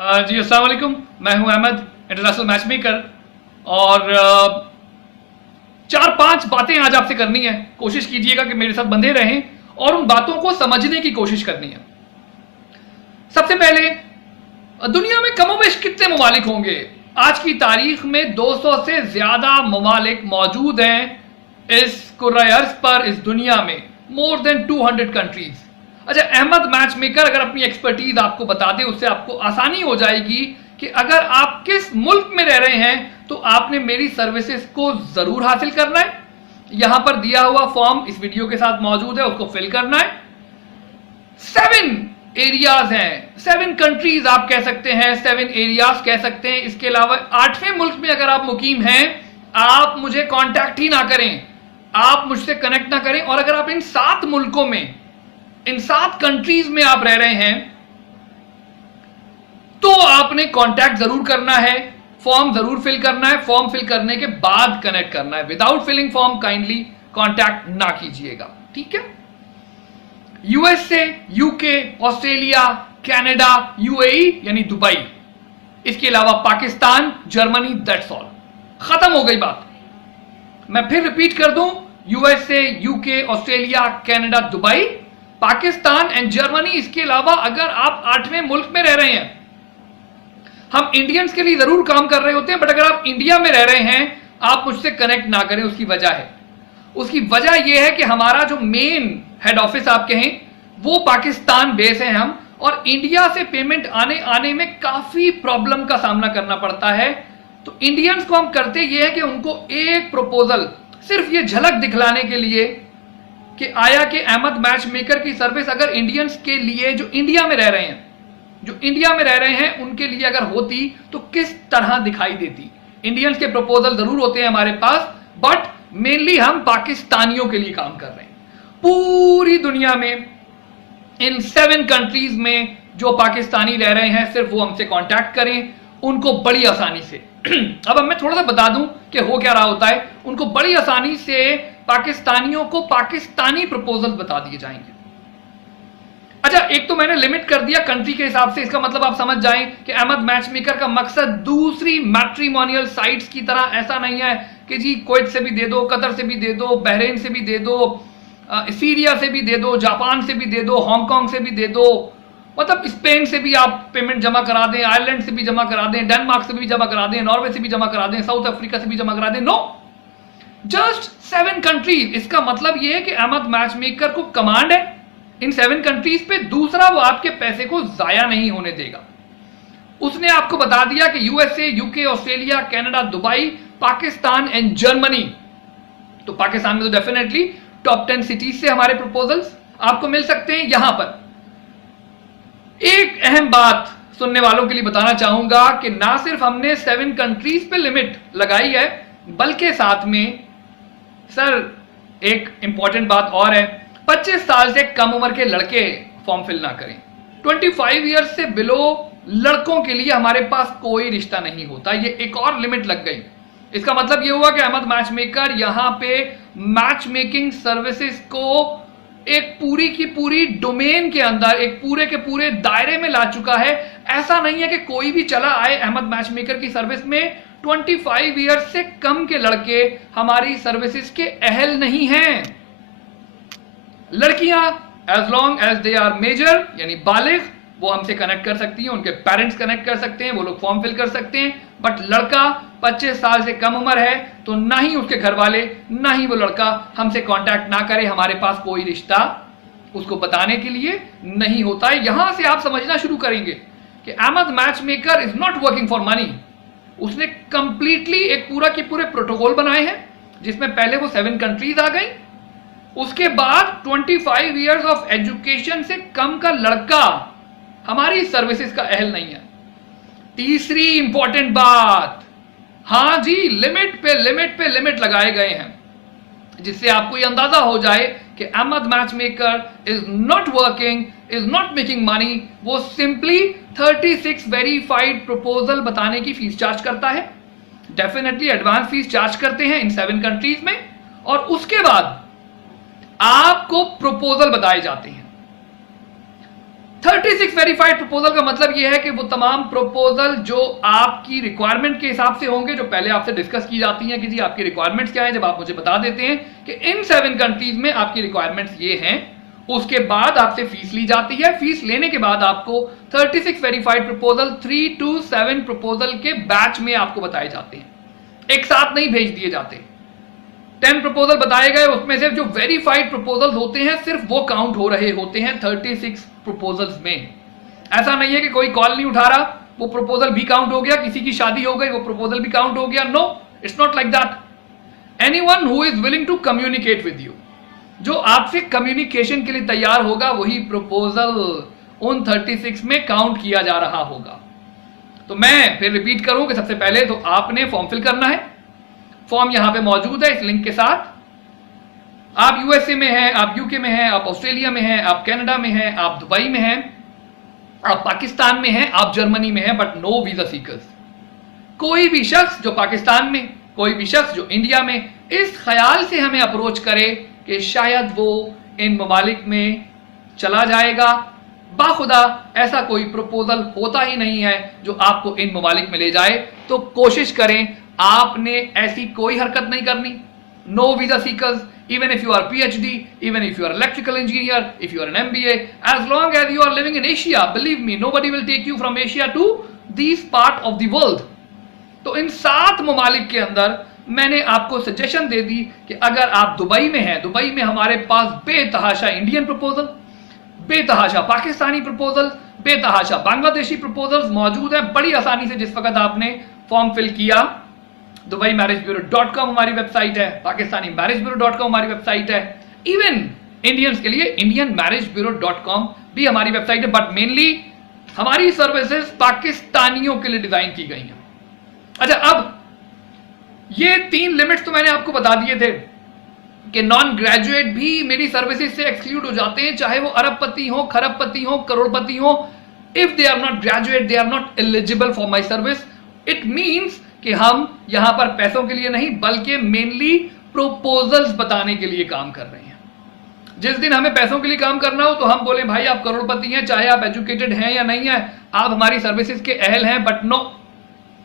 जी अस्सलाम वालेकुम। मैं हूं अहमद, इंटरनेशनल मैच मेकर, और 4-5 बातें आज आपसे करनी है। कोशिश कीजिएगा कि मेरे साथ बंधे रहें और उन बातों को समझने की कोशिश करनी है। सबसे पहले, दुनिया में कमोबेश कितने ममालिक होंगे? आज की तारीख में 200 से ज्यादा ममालिक मौजूद हैं इस कुर्रा अर्ज पर, इस दुनिया में मोर देन 200 कंट्रीज। अच्छा, अहमद मैच मेकर अगर अपनी एक्सपर्टीज आपको बता दे, उससे आपको आसानी हो जाएगी कि अगर आप किस मुल्क में रह रहे हैं तो आपने मेरी सर्विसेज को जरूर हासिल करना है। यहां पर दिया हुआ फॉर्म इस वीडियो के साथ मौजूद है, उसको फिल करना है। 7 एरियाज हैं, 7 कंट्रीज आप कह सकते हैं, 7 एरियाज कह सकते हैं। इसके अलावा 8वें मुल्क में अगर आप मुकीम हैं, आप मुझे कांटेक्ट ही ना करें, आप मुझसे कनेक्ट ना करें। और अगर आप इन 7 मुल्कों में, इन 7 कंट्रीज में आप रह रहे हैं, तो आपने कांटेक्ट जरूर करना है, फॉर्म जरूर फिल करना है। फॉर्म फिल करने के बाद कनेक्ट करना है। Without filling form kindly contact ना कीजिएगा, ठीक है? USA, UK, Australia, Canada, UAE यानी दुबई, इसके अलावा पाकिस्तान, जर्मनी, दैट्स ऑल। खत्म हो गई बात। मैं फिर रिपीट कर दूं, USA, UK, Australia, Canada, Dubai, Pakistan and Germany. इसके अलावा अगर आप 8वें मुल्क में रह रहे हैं, हम इंडियंस के लिए जरूर काम कर रहे होते हैं, बट अगर आप इंडिया में रह रहे हैं, आप मुझसे कनेक्ट ना करें। उसकी वजह है, उसकी वजह यह है कि हमारा जो मेन हेड ऑफिस आप कहें, वो पाकिस्तान बेस है हम, और इंडिया से पेमेंट आने में काफी प्रॉब्लम का सामना करना पड़ता है। तो इंडियंस को हम करते यह है कि उनको एक प्रपोजल, सिर्फ ये झलक दिखलाने के लिए कि आया कि अहमद मैच मेकर की सर्विस अगर इंडियंस के लिए जो इंडिया में रह रहे हैं, जो इंडिया में रह रहे हैं, उनके लिए अगर होती तो किस तरह दिखाई देती। इंडियंस के प्रपोजल जरूर होते हैं हमारे पास, बट मेनली हम पाकिस्तानियों के लिए काम कर रहे हैं। पूरी दुनिया में इन 7 कंट्रीज में जो पाकिस्तानी रह रहे हैं, सिर्फ वो हमसे कांटेक्ट करें, उनको बड़ी आसानी से अब मैं थोड़ा सा बता दूं कि हो क्या रहा होता है। उनको बड़ी आसानी से पाकिस्तानियों को पाकिस्तानी प्रपोजल बता दिए जाएंगे। अच्छा, एक तो मैंने लिमिट कर दिया कंट्री के हिसाब से। इसका मतलब आप समझ जाएं कि अहमद मैच मेकर का मकसद दूसरी मैट्रिमोनियल साइट्स की तरह ऐसा नहीं है कि जी कुवैत से भी दे दो, कतर से भी दे दो, बहरीन से भी दे दो, सीरिया से भी दे दो, जापान से भी दे दो, हांगकांग से भी दे दो, मतलब स्पेन से भी आप पेमेंट जमा करा दें, आयरलैंड से भी जमा करा दें, डेनमार्क से भी जमा करा दें, नॉर्वे से भी जमा करा दें, साउथ अफ्रीका से भी जमा करा दें। No, just 7 countries. इसका मतलब यह है कि अहमद मैच मेकर को कमांड है इन 7 कंट्रीज पे। दूसरा, वो आपके पैसे को जाया नहीं होने देगा। उसने आपको बता दिया कि USA, UK, Australia, Canada, Dubai, Pakistan and Germany. तो पाकिस्तान में तो डेफिनेटली टॉप 10 सिटीज से हमारे प्रपोजल्स आपको मिल सकते हैं। यहां पर एक अहम बात सुनने वालों के लिए बताना चाहूंगा कि ना सिर्फ हमने 7 कंट्रीज पे लिमिट लगाई है, बल्कि साथ में सर एक इंपॉर्टेंट बात और है, 25 साल से कम उम्र के लड़के फॉर्म फिल ना करें। 25 ईयर्स से बिलो लड़कों के लिए हमारे पास कोई रिश्ता नहीं होता। ये एक और लिमिट लग गई। इसका मतलब ये हुआ कि अहमद मैच मेकर यहां पे मैच मेकिंग सर्विसेज को एक पूरी की पूरी डोमेन के अंदर, एक पूरे के पूरे दायरे में ला चुका है। ऐसा नहीं है कि कोई भी चला आए अहमद मैच मेकर की सर्विस में। 25 ईयर्स से कम के लड़के हमारी सर्विसेज के अहल नहीं हैं। लड़कियां as long as they are major यानी बालिग, वो हमसे कनेक्ट कर सकती हैं, उनके पेरेंट्स कनेक्ट कर सकते हैं, वो लोग फॉर्म फिल कर सकते हैं। बट लड़का 25 साल से कम उम्र है तो ना ही उसके घर वाले, ना ही वो लड़का हमसे कांटेक्ट ना करे। हमारे पास कोई रिश्ता उसको बताने के लिए नहीं होता है। यहां से आप समझना शुरू करेंगे कि Ahmad match maker is not working for money. उसने कंप्लीटली एक पूरा की पूरे प्रोटोकॉल बनाए हैं, जिसमें पहले वो 7 कंट्रीज आ गई, उसके बाद 25 ईयर्स ऑफ एजुकेशन से कम का लड़का हमारी सर्विसेज का अहल नहीं है। तीसरी इंपॉर्टेंट बात, हां जी, लिमिट पे लिमिट लगाए गए हैं, जिससे आपको यह अंदाजा हो जाए कि Ahmad match maker is not working, is not making money. वो सिंपली 36 वेरीफाइड प्रपोजल बताने की फीस चार्ज करता है। डेफिनेटली एडवांस फीस चार्ज करते हैं इन 7 कंट्रीज में, और उसके बाद आपको प्रपोजल बताए जाते हैं। 36 वेरीफाइड प्रपोजल का मतलब यह है कि वो तमाम प्रपोजल जो आपकी रिक्वायरमेंट के हिसाब से होंगे, जो पहले आपसे डिस्कस की जाती हैं कि जी आपकी रिक्वायरमेंट्स क्या है, जब आप मुझे बता देते हैं कि इन 7 कंट्रीज में आपकी रिक्वायरमेंट्स ये हैं, उसके बाद आपसे फीस ली जाती है। फीस लेने के बाद आपको 36 वेरीफाइड प्रपोजल 3 to 7 प्रपोजल के बैच में आपको बताए जाते हैं, एक साथ नहीं भेज दिए जाते। 10 प्रपोजल बताए गए, उसमें से जो वेरीफाइड प्रपोजल्स होते हैं सिर्फ वो काउंट हो रहे होते हैं 36 प्रपोजल्स में। ऐसा नहीं है कि कोई कॉल नहीं उठा रहा, वो प्रपोजल भी काउंट हो गया, किसी की शादी हो गई, वो प्रपोजल भी काउंट हो गया। No, it's not like that. Anyone who is willing to communicate with you, जो आपसे कम्युनिकेशन के लिए तैयार होगा, वही प्रपोजल उन 36 में काउंट किया जा रहा होगा। तो मैं फिर रिपीट करूं कि सबसे पहले तो आपने फॉर्म फिल करना है। फॉर्म यहां पे मौजूद है इस लिंक के साथ। आप यूएसए में हैं, आप यूके में हैं, आप ऑस्ट्रेलिया में हैं, आप कनाडा में हैं, आप दुबई में हैं, आप पाकिस्तान में हैं, आप जर्मनी में हैं, बट नो वीजा सीकर्स। कोई भी शख्स जो पाकिस्तान में, कोई भी शख्स जो इंडिया में, इस ख्याल से हमें अप्रोच करे कि शायद वो इन ममालिक में चला जाएगा, बाखुदा ऐसा कोई प्रपोजल होता ही नहीं है जो आपको इन ममालिक में ले जाए, तो कोशिश करें आपने ऐसी कोई हरकत नहीं करनी। No visa seekers, even if you are PhD, even if you are electrical engineer, if you are an MBA, as long as you are living in Asia, believe me, nobody will take you from Asia to these part of the world. तो इन 7 ममालिक के अंदर मैंने आपको suggestion दे दी कि अगर आप Dubai में हैं, दुबई में हमारे पास बेतहाशा इंडियन प्रपोजल, बेतहाशा पाकिस्तानी प्रपोजल, बेतहाशा बांग्लादेशी प्रपोजल्स मौजूद है बड़ी आसानी से। जिस वक्त आपने फॉर्म फिल किया, DubaiMarriageBureau.com हमारी वेबसाइट है, PakistaniMarriageBureau.com हमारी वेबसाइट है, इवन इंडियंस के लिए IndianMarriageBureau.com भी हमारी वेबसाइट है, बट मेनली हमारी सर्विसेज पाकिस्तानियों के लिए डिजाइन की गई हैं। अच्छा, अब ये 3 लिमिट्स तो मैंने आपको बता दिए थे कि नॉन ग्रेजुएट भी मेरी सर्विसेज से एक्सक्लूड हो जाते हैं, चाहे वो अरबपति हो, खरबपति हो, करोड़पति हो। If they are not graduate, they are not eligible for my service. It means कि हम यहां पर पैसों के लिए नहीं, बल्कि मेनली प्रोपोजल्स बताने के लिए काम कर रहे हैं। जिस दिन हमें पैसों के लिए काम करना हो तो हम बोले भाई आप करोड़पति हैं, चाहे आप एजुकेटेड हैं या नहीं है, आप हमारी सर्विसेज के अहल हैं। But no,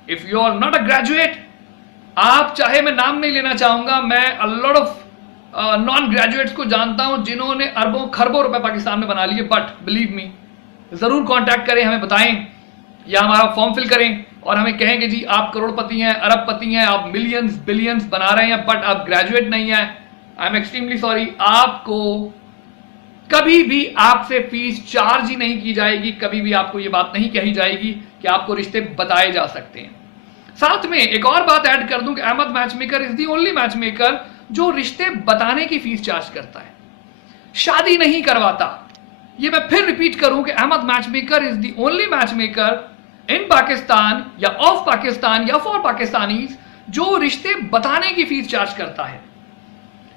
if you are not a graduate, आप चाहे, मैं नाम नहीं लेना चाहूंगा, मैं a lot of non graduates को जानता हूं जिन्होंने अरबों खरबों रुपए पाकिस्तान में बना लिए, बट बिलीव मी, जरूर कॉन्टैक्ट करें, हमें बताएं या हमारा फॉर्म फिल करें और हमें कहेंगे जी आप करोड़पति हैं, अरबपति हैं, आप मिलियंस बिलियंस बना रहे हैं, बट आप ग्रेजुएट नहीं हैं। I am extremely sorry. आपको कभी भी आपसे फीस चार्ज ही नहीं की जाएगी, कभी भी आपको ये बात नहीं कही जाएगी कि आपको रिश्ते बताए जा सकते हैं। साथ में एक और बात ऐड कर दूं कि Ahmad matchmaker is the only matchmaker जो रिश्ते बताने की फीस चार्ज करता है, शादी नहीं करवाता। ये मैं फिर रिपीट करूं कि Ahmad matchmaker is the only matchmaker in Pakistan या ऑफ पाकिस्तान या फॉर पाकिस्तानीज जो रिश्ते बताने की फीस चार्ज करता है।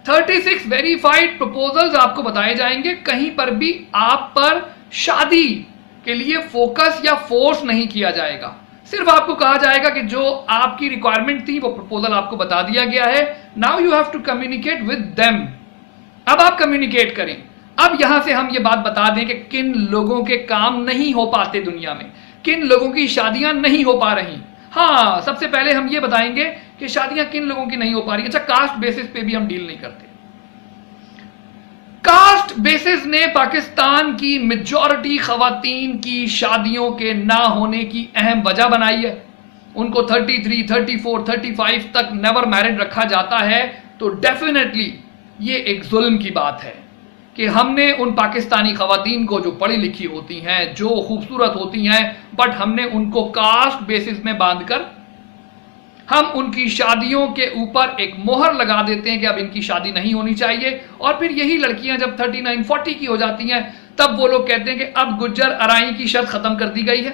36 वेरीफाइड प्रपोजल्स आपको बताए जाएंगे, कहीं पर भी आप पर शादी के लिए फोकस या फोर्स नहीं किया जाएगा। सिर्फ आपको कहा जाएगा कि जो आपकी रिक्वायरमेंट थी वो प्रपोजल आपको बता दिया गया है, now you have to communicate with them. अब आप कम्युनिकेट करें। अब यहां से हम ये बात बता दें कि किन लोगों के काम नहीं हो पाते दुनिया में, किन लोगों की शादियां नहीं हो पा रही। हाँ, सबसे पहले हम ये बताएंगे कि शादियां किन लोगों की नहीं हो पा रही। अच्छा, कास्ट बेसिस पे भी हम डील नहीं करते। कास्ट बेसिस ने पाकिस्तान की मेजॉरिटी खवातीन की शादियों के ना होने की अहम वजह बनाई है। उनको 33, 34, 35 तक नेवर मैरिड रखा जाता है। तो डेफिनेटली ये एक जुल्म की बात है कि हमने उन पाकिस्तानी खवातीन को जो पढ़ी लिखी होती हैं, जो खूबसूरत होती हैं, बट हमने उनको कास्ट बेसिस में बांधकर हम उनकी शादियों के ऊपर एक मोहर लगा देते हैं कि अब इनकी शादी नहीं होनी चाहिए। और फिर यही लड़कियां जब 39, 40 की हो जाती हैं, तब वो लोग कहते हैं कि अब गुज्जर अराई की शर्त खत्म कर दी गई है,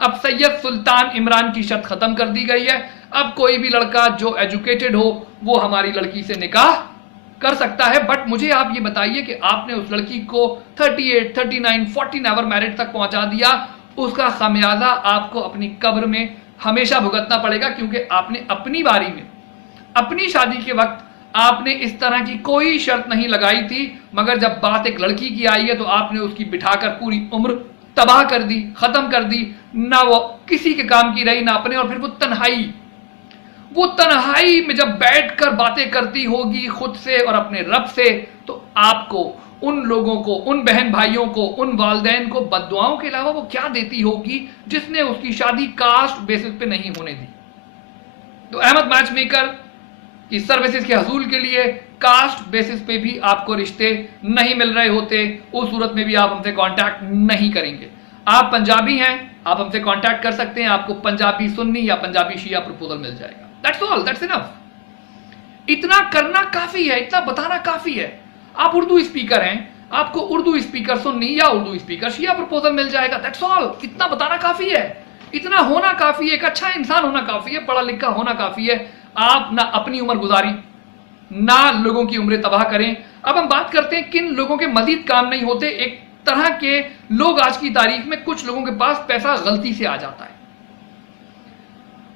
अब सैयद सुल्तान इमरान की शर्त खत्म कर दी गई है, अब कोई भी लड़का जो एजुकेटेड हो वो हमारी लड़की से निकाह कर सकता है। बट मुझे आप ये बताइए कि आपने उस लड़की को 38, 39, 40 नेवर मैरिड तक पहुंचा दिया, उसका खमियाजा आपको अपनी कब्र में हमेशा भुगतना पड़ेगा, क्योंकि आपने अपनी बारी में, अपनी शादी के वक्त आपने इस तरह की कोई शर्त नहीं लगाई थी, मगर जब बात एक लड़की की आई है तो आपने उसकी बिठाकर पूरी उम्र तबाह कर दी, खत्म कर दी, ना वो किसी के काम की रही ना अपने। और फिर वो तन्हाई में जब बैठकर बातें करती होगी खुद से और अपने रब से, तो आपको, उन लोगों को, उन बहन भाइयों को, उन वालदैन को बद्दुआओं के अलावा वो क्या देती होगी जिसने उसकी शादी कास्ट बेसिस पे नहीं होने दी। तो अहमद मैच मेकर की सर्विसेज के हसूल के लिए कास्ट बेसिस पे भी आपको रिश्ते नहीं मिल रहे होते, उस सूरत में भी आप हमसे कांटेक्ट नहीं करेंगे। आप पंजाबी हैं, आप हमसे कांटेक्ट कर सकते हैं, आपको पंजाबी सुन्नी या पंजाबी शिया प्रपोजल मिल जाएगा। That's all, that's enough. इतना करना काफी है, इतना बताना काफी है। आप उर्दू स्पीकर हैं, आपको उर्दू स्पीकर सुन्नी या उर्दू स्पीकर शिया प्रपोजल मिल जाएगा। दैट्स ऑल, इतना बताना काफी है, इतना होना काफी है, एक अच्छा इंसान होना काफी है, पढ़ा लिखा होना काफी है। आप ना अपनी उम्र गुजारी, ना लोगों की उम्रें तबाह करें। अब हम बात करते हैं किन लोगों के मजीद काम नहीं होते। एक तरह के लोग आज की तारीख में, कुछ लोगों के पास पैसा गलती से आ जाता है।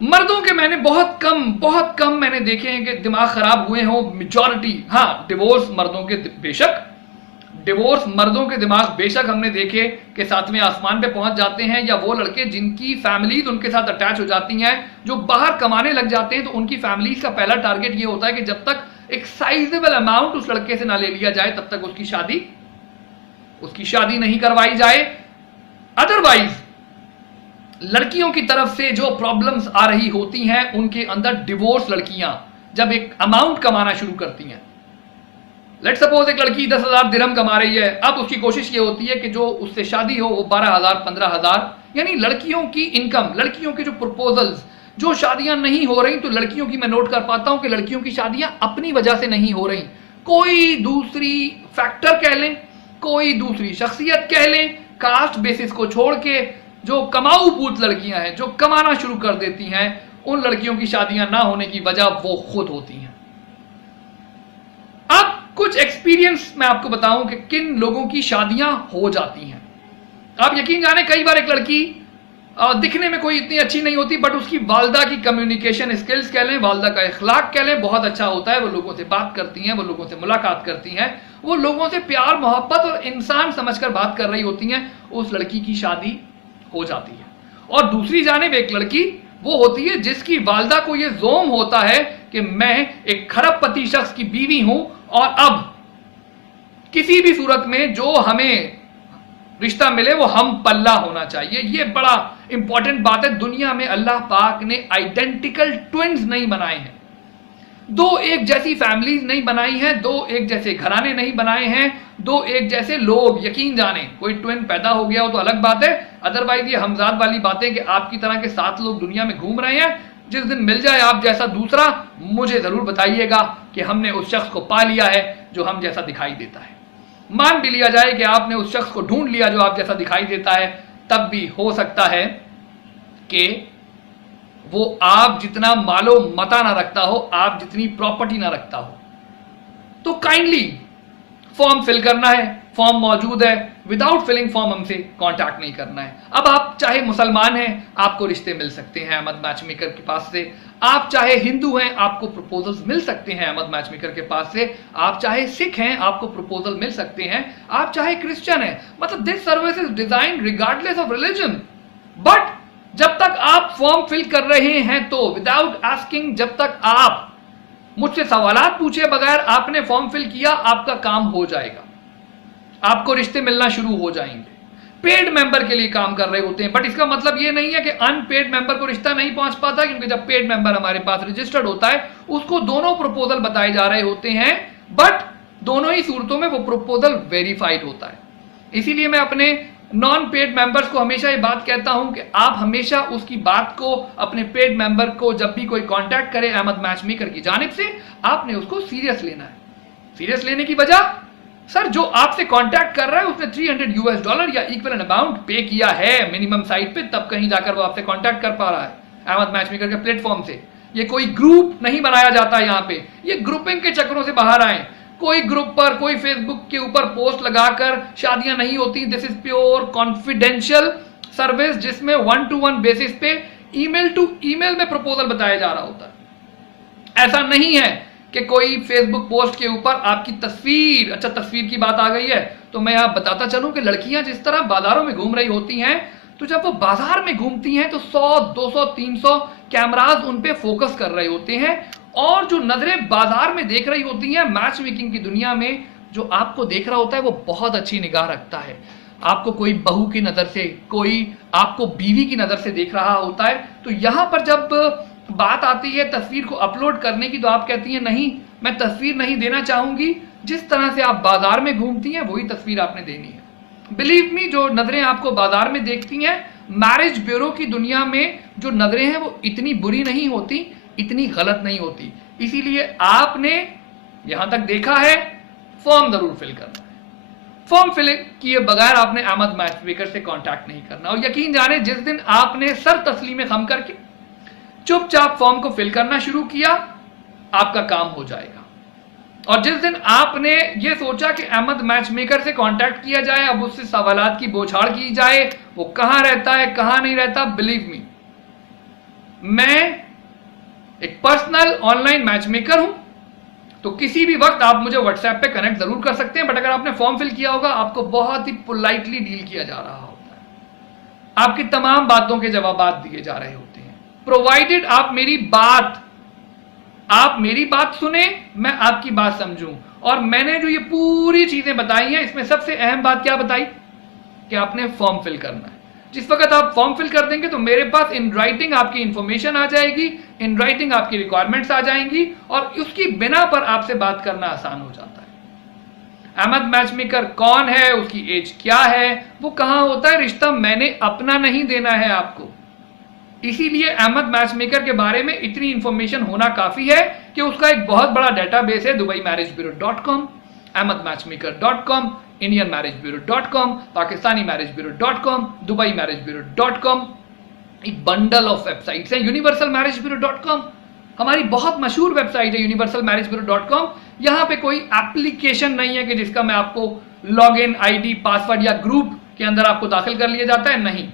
मर्दों के मैंने बहुत कम मैंने देखे हैं कि दिमाग खराब हुए हों, मेजॉरिटी। हाँ, डिवोर्स मर्दों के दिमाग बेशक हमने देखे कि सातवें आसमान पे पहुंच जाते हैं, या वो लड़के जिनकी फैमिलीज उनके साथ अटैच हो जाती हैं, जो बाहर कमाने लग जाते हैं, तो उनकी फैमिलीज का पहला टारगेट ये होता है कि जब तक एक साइजेबल अमाउंट उस लड़के से ना ले लिया जाए तब तक उसकी शादी नहीं करवाई जाए। अदरवाइज लड़कियों की तरफ से जो प्रॉब्लम्स आ रही होती हैं, उनके अंदर डिवोर्स लड़कियां जब एक अमाउंट कमाना शुरू करती हैं, लेट्स सपोज एक लड़की 10,000 दिरहम कमा रही है, अब उसकी कोशिश ये होती है कि जो उससे शादी हो वो 12,000 15,000, यानी लड़कियों की इनकम, लड़कियों के जो प्रपोजल्स, जो शादियां नहीं हो रही, तो लड़कियों की मैं नोट कर पाता हूं कि लड़कियों की शादियां अपनी वजह से नहीं हो रही, कोई दूसरी फैक्टर कह लें, कोई दूसरी शख्सियत कह लें, कास्ट बेसिस को छोड़ के जो कमाऊ पूत लड़कियां हैं, जो कमाना शुरू कर देती हैं, उन लड़कियों की शादियां ना होने की वजह वो खुद होती हैं। अब कुछ एक्सपीरियंस मैं आपको बताऊं कि किन लोगों की शादियां हो जाती हैं। आप यकीन जाने, कई बार एक लड़की दिखने में कोई इतनी अच्छी नहीं होती, बट उसकी वालदा की कम्युनिकेशन स्किल्स कह लें, वालदा का इखलाक कह लें, बहुत अच्छा होता है। वो लोगों से बात करती हैं, वो लोगों से मुलाकात करती हैं, वो लोगों से प्यार मोहब्बत और इंसान समझकर बात कर रही होती हैं, उस लड़की की शादी हो जाती है। और दूसरी जानिब एक लड़की वो होती है जिसकी वालदा को ये जोम होता है कि मैं एक खरबपति शख्स की बीवी हूं, और अब किसी भी सूरत में जो हमें रिश्ता मिले वो हम पल्ला होना चाहिए। ये बड़ा इंपॉर्टेंट बात है। दुनिया में अल्लाह पाक ने आइडेंटिकल ट्विन्स नहीं बनाए हैं, दो एक जैसी फैमिलीज नहीं बनाई हैं, दो एक जैसे घराने नहीं बनाए हैं, दो एक जैसे लोग। यकीन जाने कोई ट्विन पैदा हो गया हो तो अलग बात है, अदरवाइज ये हमजाद वाली बातें कि आपकी तरह के 7 लोग दुनिया में घूम रहे हैं, जिस दिन मिल जाए आप जैसा दूसरा, मुझे जरूर बताइएगा कि हमने उस शख्स को पा लिया है जो हम जैसा दिखाई देता है। मान भी लिया जाए कि आपने उस शख्स को ढूंढ लिया जो आप जैसा दिखाई देता है, तब भी हो सकता है कि वो आप जितना मालो मता ना रखता हो, आप जितनी प्रॉपर्टी ना रखता हो। तो काइंडली फॉर्म फिल करना है, फॉर्म मौजूद है, विदाउट फिलिंग फॉर्म हमसे कांटेक्ट नहीं करना है। अब आप चाहे मुसलमान हैं, आपको रिश्ते मिल सकते हैं अहमद मैचमेकर के पास से। आप चाहे हिंदू हैं, आपको प्रपोजल्स मिल सकते हैं अहमद मैचमेकर के पास से। आप चाहे सिख हैं, आपको प्रपोजल मिल सकते हैं। आप चाहे क्रिश्चियन हैं, मतलब this service is design regardless of religion. But जब तक आप फॉर्म फिल कर रहे हैं, तो विदाउट आस्किंग, जब तक आप मुझसे सवालात पूछे बगैर आपने फॉर्म फिल किया, आपका काम हो जाएगा, आपको रिश्ते मिलना शुरू हो जाएंगे। पेड मेंबर के लिए काम कर रहे होते हैं, बट इसका मतलब यह नहीं है कि अनपेड मेंबर को रिश्ता नहीं पहुंच पाता, क्योंकि जब पेड मेंबर हमारे पास रजिस्टर्ड होता है, उसको दोनों प्रपोजल बताए जा रहे होते हैं, बट दोनों ही सूरतों में वो प्रपोजल वेरीफाइड होता है। इसीलिए मैं अपने नॉन पेड मेंबर्स को हमेशा ये बात कहता हूं कि आप हमेशा उसकी बात को, अपने पेड मेंबर को जब भी कोई कांटेक्ट करे अहमद मैचमेकर की जानिब से, आपने उसको सीरियस लेना है। सीरियस लेने की वजह, सर जो आपसे कांटेक्ट कर रहा है उसने $300 या इक्वल अमाउंट पे किया है मिनिमम साइट पे, तब कहीं जाकर वो आपसे कांटेक्ट कर पा रहा है अहमद मैचमेकर के प्लेटफॉर्म से। ये कोई ग्रुप नहीं बनाया जाता यहाँ पे, ये ग्रुपिंग के चक्रों से बाहर आए। कोई ग्रुप पर, कोई फेसबुक के ऊपर पोस्ट लगाकर शादियां नहीं होती। This is pure confidential service, जिसमें 1-to-1 बेसिस पे ईमेल टू ईमेल में प्रपोजल बताया जा रहा होता है। ऐसा नहीं है कि कोई फेसबुक पोस्ट के ऊपर आपकी तस्वीर, अच्छा तस्वीर की बात आ गई है तो मैं आप बताता चलूं कि लड़कियां जिस तरह बाजारों में घूम रही होती हैं, तो जब वो बाजार में घूमती हैं तो 100, 200, 300 कैमराज उन पे फोकस कर रहे होते हैं, और जो नजरें बाजार में देख रही होती हैं मैच मेकिंग की दुनिया में, जो आपको देख रहा होता है वो बहुत अच्छी निगाह रखता है। आपको कोई बहू की नजर से, कोई आपको बीवी की नजर से देख रहा होता है, तो यहां पर जब बात आती है तस्वीर को अपलोड करने की, तो आप कहती हैं नहीं, मैं तस्वीर नहीं देना चाहूंगी, जिस तरह से आप बाजार में घूमती हैं वही तस्वीर आपने देनी है। बिलीव मी, जो नजरें आपको बाजार में देखती हैं, मैरिज ब्यूरो की दुनिया में जो नजरें हैं वो इतनी बुरी नहीं होती, इतनी गलत नहीं होती। इसीलिए आपने यहां तक देखा है, फॉर्म जरूर फिल करना है। फॉर्म फिल किए बगैर आपने अहमद मैचमेकर से कांटेक्ट नहीं करना, और यकीन जाने जिस दिन आपने सर तस्लीमें खम करके चुपचाप फॉर्म को फिल करना शुरू किया, आपका काम हो जाएगा। और जिस दिन आपने ये सोचा कि अहमद मैचमेकर से कांटेक्ट किया जाए, अब उससे सवालात की बौछार की जाए, वो कहां रहता है कहां नहीं रहता, बिलीव मी, मैं एक पर्सनल ऑनलाइन मैचमेकर हूं, तो किसी भी वक्त आप मुझे व्हाट्सएप पे कनेक्ट जरूर कर सकते हैं। बट अगर आपने फॉर्म फिल किया होगा, आपको बहुत ही पोलाइटली डील किया जा रहा होता है, आपकी तमाम बातों के जवाब दिए जा रहे होते हैं, प्रोवाइडेड आप मेरी बात सुने, मैं आपकी बात समझूं। और मैंने जो ये पूरी चीजें बताई हैं, इसमें सबसे अहम बात क्या बताई कि आपने फॉर्म फिल करना है। जिस वक्त आप फॉर्म फिल कर देंगे तो मेरे पास इन राइटिंग आपकी इंफॉर्मेशन आ जाएगी, इन राइटिंग आपकी रिक्वायरमेंट्स आ जाएंगी, और उसकी बिना पर आपसे बात करना आसान हो जाता है। अहमद मैचमेकर कौन है, उसकी एज क्या है, वो कहां होता है, रिश्ता मैंने अपना नहीं देना है आपको। इसीलिए अहमद मैचमेकर के बारे में इतनी इंफॉर्मेशन होना काफी है कि उसका एक बहुत बड़ा डेटाबेस है, dubaimaragebureau.com, ahmedmatchmaker.com, indianmarriagebureau.com, pakistanimarriagebureau.com, dubaimaragebureau.com, एक बंडल ऑफ वेबसाइट्स हैं। universalmarriagebureau.com हमारी बहुत मशहूर वेबसाइट है, universalmarriagebureau.com। यहां पे कोई एप्लीकेशन नहीं है कि जिसका मैं आपको लॉग इन, आईडी, पासवर्ड या ग्रुप के अंदर आपको दाखिल कर लिया जाता है, नहीं।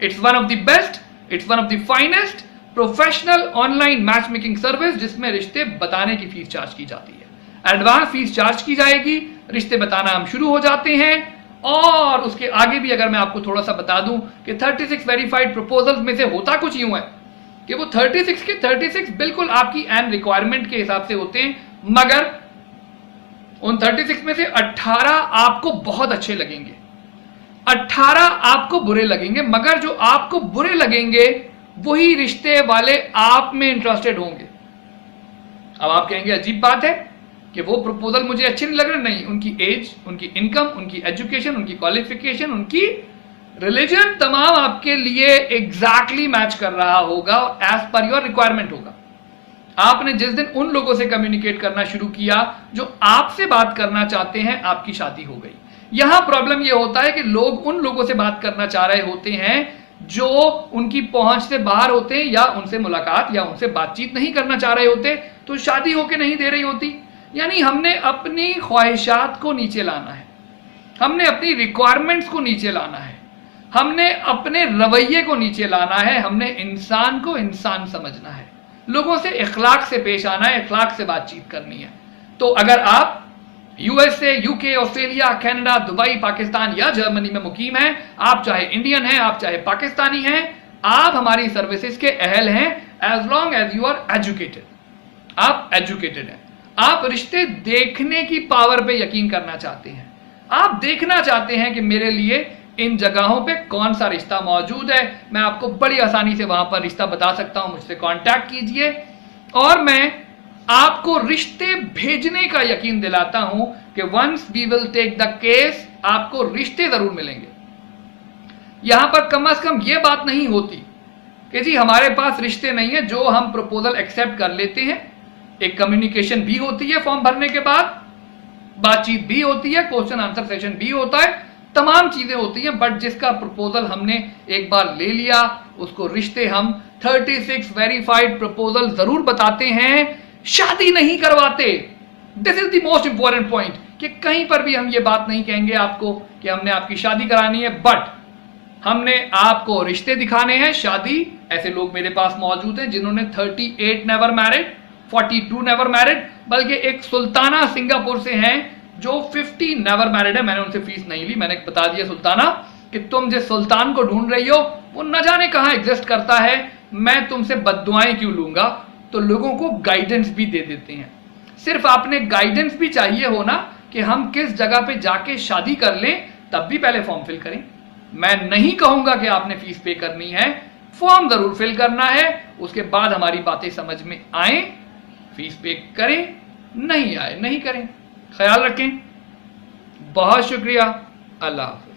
It's one of the best, it's one of the finest professional online match making service, जिसमें रिश्ते बताने की फीस चार्ज की जाती है। एडवांस फीस चार्ज की जाएगी, रिश्ते बताना हम शुरू हो जाते हैं। और उसके आगे भी अगर मैं आपको थोड़ा सा बता दूं कि 36 वेरीफाइड प्रपोजल्स में से होता कुछ यूं है कि वो 36 के 36 बिल्कुल आपकी एंड रिक्वायरमेंट के हिसाब से होते हैं, मगर उन 36 में से 18 आपको बहुत अच्छे लगेंगे, 18 आपको बुरे लगेंगे, मगर जो आपको बुरे लगेंगे वही रिश्ते वाले आप में इंटरेस्टेड होंगे। अब आप कहेंगे अजीब बात है कि वो प्रपोजल मुझे अच्छे नहीं लग रहे, नहीं, उनकी एज, उनकी इनकम, उनकी एजुकेशन, उनकी क्वालिफिकेशन, उनकी रिलीजन, तमाम आपके लिए एग्जैक्टली मैच कर रहा होगा और एज पर योर रिक्वायरमेंट होगा। आपने जिस दिन उन लोगों से कम्युनिकेट करना शुरू किया जो आपसे बात करना चाहते हैं, आपकी शादी हो गई। यहां प्रॉब्लम यह होता है कि लोग उन लोगों से बात करना चाह रहे होते हैं जो उनकी पहुंच से बाहर होते हैं, या उनसे मुलाकात या उनसे बातचीत नहीं करना चाह रहे होते, तो शादी होके नहीं दे रही होती। यानी हमने अपनी ख्वाहिशात को नीचे लाना है, हमने अपनी रिक्वायरमेंट्स को नीचे लाना है, हमने अपने रवैये को नीचे लाना है, हमने इंसान को इंसान समझना है, लोगों से इखलाक से पेश आना है, इखलाक से बातचीत करनी है। तो अगर आप USA, UK, Australia, Canada, Dubai, Pakistan या जर्मनी में मुकीम हैं, आप चाहे इंडियन हैं, आप चाहे पाकिस्तानी हैं, आप हमारी सर्विसेज के अहल हैं, as long as you are educated. आप एजुकेटेड हैं, आप रिश्ते देखने की पावर पे यकीन करना चाहते हैं, आप देखना चाहते हैं कि मेरे लिए इन जगहों पे कौन सा रिश्ता मौजूद है, मैं आपको बड़ी आसानी से वहां पर रिश्ता बता सकता हूं, मुझसे कांटेक्ट कीजिए। और मैं आपको रिश्ते भेजने का यकीन दिलाता हूं कि once we will take the case, आपको रिश्ते जरूर मिलेंगे। यहां पर कम से कम यह बात नहीं होती कि जी हमारे पास रिश्ते नहीं है, जो हम प्रपोजल एक्सेप्ट कर लेते हैं। एक कम्युनिकेशन भी होती है फॉर्म भरने के बाद, बातचीत भी होती है, क्वेश्चन आंसर सेशन भी होता है, तमाम चीजें होती हैं, बट जिसका प्रपोजल हमने एक बार ले लिया, उसको रिश्ते हम 36 वेरीफाइड प्रपोजल जरूर बताते हैं, शादी नहीं करवाते। This is the most important point, कि कहीं पर भी हम ये बात नहीं कहेंगे आपको कि हमने आपकी शादी करानी है, बट हमने आपको रिश्ते दिखाने हैं। शादी, ऐसे लोग मेरे पास मौजूद हैं जिन्होंने 38 नेवर मैरिड, 42 नेवर मैरिड, बल्कि एक सुल्ताना सिंगापुर से हैं जो 50 नेवर मैरिड है, मैंने उनसे फीस नहीं ली। मैंने बता दिया सुल्ताना कि तुम जिस सुल्तान को ढूंढ रही हो वो न जाने कहां एग्जिस्ट करता है, मैं तुमसे बद्दुआएं क्यों लूंगा। तो लोगों को गाइडेंस भी दे देते हैं। सिर्फ आपने गाइडेंस भी चाहिए हो ना कि हम किस जगह पे जाके शादी कर लें, तब भी पहले फॉर्म फिल करें। मैं नहीं कहूंगा कि आपने फीस पे करनी है, फॉर्म जरूर फिल करना है, उसके बाद हमारी बातें समझ में आए फीस पे करें, नहीं आए नहीं करें। ख्याल रखें। बहुत शुक्रिया। अल्लाह हाफ़िज़।